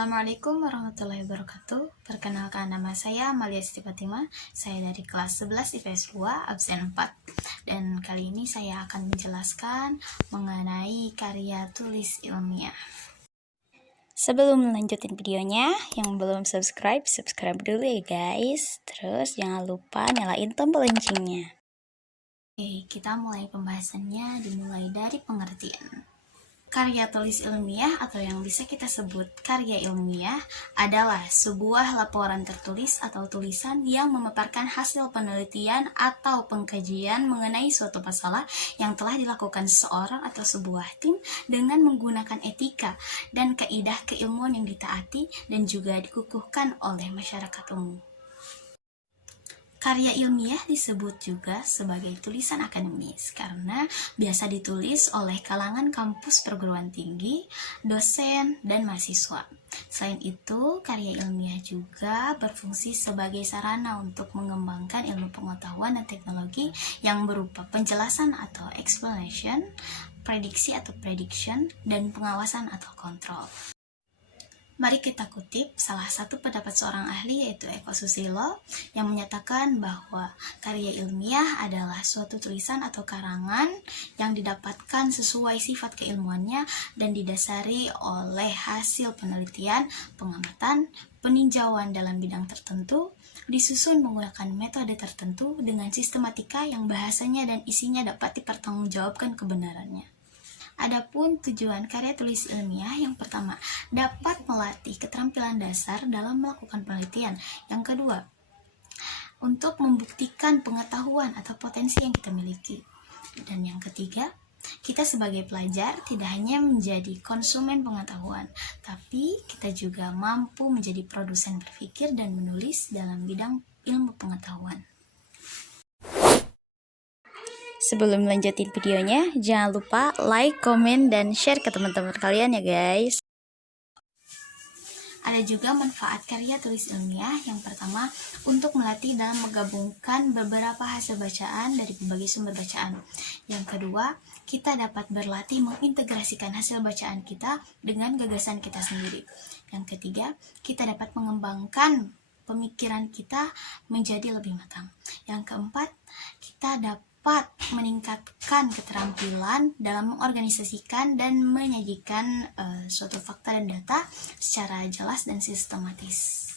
Assalamualaikum warahmatullahi wabarakatuh. Perkenalkan, nama saya Amalia Siti Fatimah. Saya dari kelas 11 IPS 2, absen 4. Dan kali ini saya akan menjelaskan mengenai karya tulis ilmiah. Sebelum melanjutin videonya, yang belum subscribe dulu ya guys. Terus jangan lupa nyalain tombol loncengnya. Oke, kita mulai pembahasannya dimulai dari pengertian. Karya tulis ilmiah atau yang bisa kita sebut karya ilmiah adalah sebuah laporan tertulis atau tulisan yang memaparkan hasil penelitian atau pengkajian mengenai suatu masalah yang telah dilakukan seseorang atau sebuah tim dengan menggunakan etika dan kaidah keilmuan yang ditaati dan juga dikukuhkan oleh masyarakat umum. Karya ilmiah disebut juga sebagai tulisan akademis karena biasa ditulis oleh kalangan kampus perguruan tinggi, dosen, dan mahasiswa. Selain itu, karya ilmiah juga berfungsi sebagai sarana untuk mengembangkan ilmu pengetahuan dan teknologi yang berupa penjelasan atau explanation, prediksi atau prediction, dan pengawasan atau kontrol. Mari kita kutip salah satu pendapat seorang ahli, yaitu Eko Susilo, yang menyatakan bahwa karya ilmiah adalah suatu tulisan atau karangan yang didapatkan sesuai sifat keilmuannya dan didasari oleh hasil penelitian, pengamatan, peninjauan dalam bidang tertentu, disusun menggunakan metode tertentu dengan sistematika yang bahasanya dan isinya dapat dipertanggungjawabkan kebenarannya. Adapun tujuan karya tulis ilmiah, yang pertama, dapat melatih keterampilan dasar dalam melakukan penelitian. Yang kedua, untuk membuktikan pengetahuan atau potensi yang kita miliki. Dan yang ketiga, kita sebagai pelajar tidak hanya menjadi konsumen pengetahuan, tapi kita juga mampu menjadi produsen berpikir dan menulis dalam bidang ilmu pengetahuan. Sebelum lanjutin videonya, jangan lupa like, komen, dan share ke teman-teman kalian ya guys. Ada juga manfaat karya tulis ilmiah. Yang pertama, untuk melatih dalam menggabungkan beberapa hasil bacaan dari berbagai sumber bacaan. Yang kedua, kita dapat berlatih mengintegrasikan hasil bacaan kita dengan gagasan kita sendiri. Yang ketiga, kita dapat mengembangkan pemikiran kita menjadi lebih matang. Yang keempat, kita dapat meningkatkan keterampilan dalam mengorganisasikan dan menyajikan suatu fakta dan data secara jelas dan sistematis.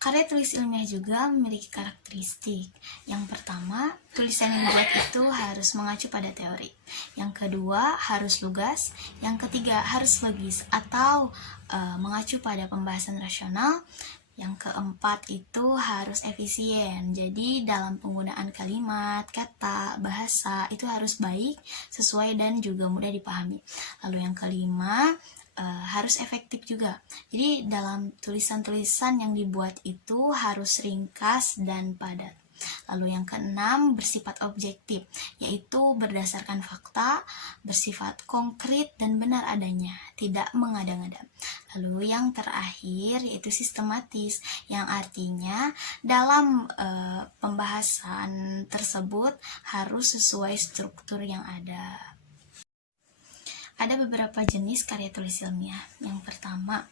Karya tulis ilmiah juga memiliki karakteristik. Yang pertama, tulisan yang dibuat itu harus mengacu pada teori. Yang kedua, harus lugas. Yang ketiga, harus logis atau mengacu pada pembahasan rasional. Yang keempat itu harus efisien. Jadi dalam penggunaan kalimat, kata, bahasa itu harus baik, sesuai, dan juga mudah dipahami. Lalu yang kelima, harus efektif juga. Jadi dalam tulisan-tulisan yang dibuat itu harus ringkas dan padat. Lalu yang keenam, bersifat objektif, yaitu berdasarkan fakta, bersifat konkret dan benar adanya, tidak mengada-ngada. Lalu yang terakhir yaitu sistematis, yang artinya dalam pembahasan tersebut harus sesuai struktur yang ada. Ada beberapa jenis karya tulis ilmiah. Yang pertama,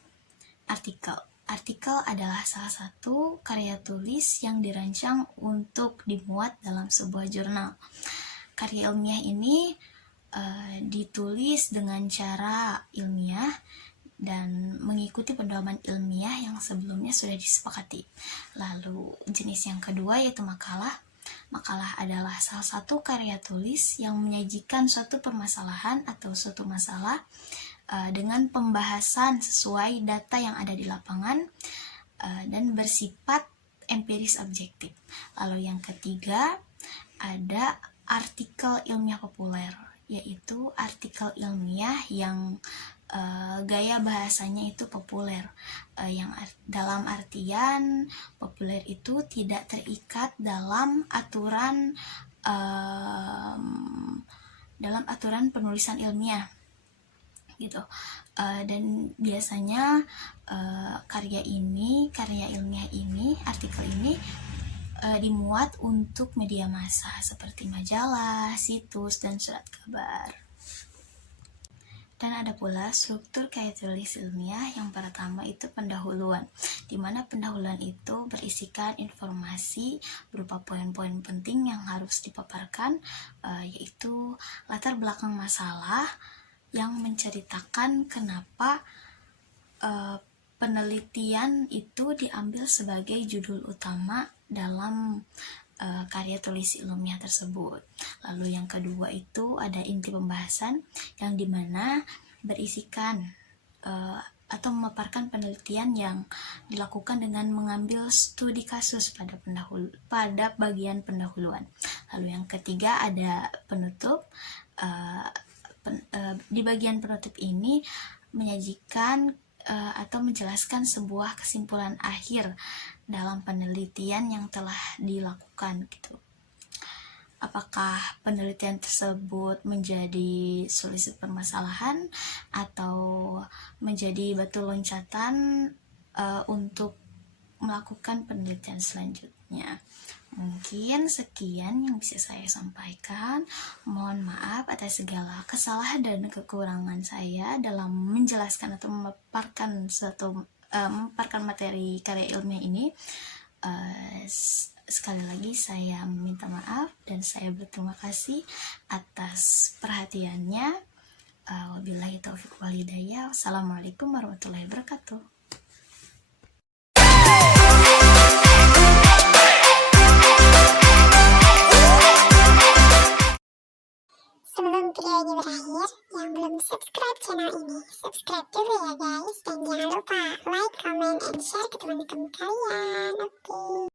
artikel. Artikel adalah salah satu karya tulis yang dirancang untuk dimuat dalam sebuah jurnal. Karya ilmiah ini ditulis dengan cara ilmiah dan mengikuti pedoman ilmiah yang sebelumnya sudah disepakati. Lalu jenis yang kedua yaitu makalah. Makalah adalah salah satu karya tulis yang menyajikan suatu permasalahan atau suatu masalah dengan pembahasan sesuai data yang ada di lapangan dan bersifat empiris objektif. Lalu yang ketiga, ada artikel ilmiah populer, yaitu artikel ilmiah yang gaya bahasanya itu populer, yang dalam artian populer itu tidak terikat dalam aturan penulisan ilmiah gitu. Dan biasanya karya ilmiah ini, artikel ini dimuat untuk media massa seperti majalah, situs, dan surat kabar. Dan ada pula struktur karya tulis ilmiah. Yang pertama itu pendahuluan, di mana pendahuluan itu berisikan informasi berupa poin-poin penting yang harus dipaparkan, yaitu latar belakang masalah yang menceritakan kenapa penelitian itu diambil sebagai judul utama dalam karya tulis ilmiah tersebut. Lalu yang kedua itu ada inti pembahasan, yang dimana berisikan atau memaparkan penelitian yang dilakukan dengan mengambil studi kasus pada bagian pendahuluan. Lalu yang ketiga ada penutup. Di bagian penutup ini menyajikan atau menjelaskan sebuah kesimpulan akhir dalam penelitian yang telah dilakukan gitu. Apakah penelitian tersebut menjadi solusi permasalahan atau menjadi batu loncatan untuk melakukan penelitian selanjutnya. Mungkin sekian yang bisa saya sampaikan. Mohon maaf atas segala kesalahan dan kekurangan saya dalam menjelaskan atau memaparkan materi karya ilmiah ini. Sekali lagi saya meminta maaf dan saya berterima kasih atas perhatiannya. Wabillahi taufiq wal hidayah. Wassalamualaikum warahmatullahi wabarakatuh. Sebelum video ini berakhir, yang belum subscribe channel ini, subscribe dulu ya guys. Dan jangan lupa like, comment, and share ke teman-teman kalian. Oke.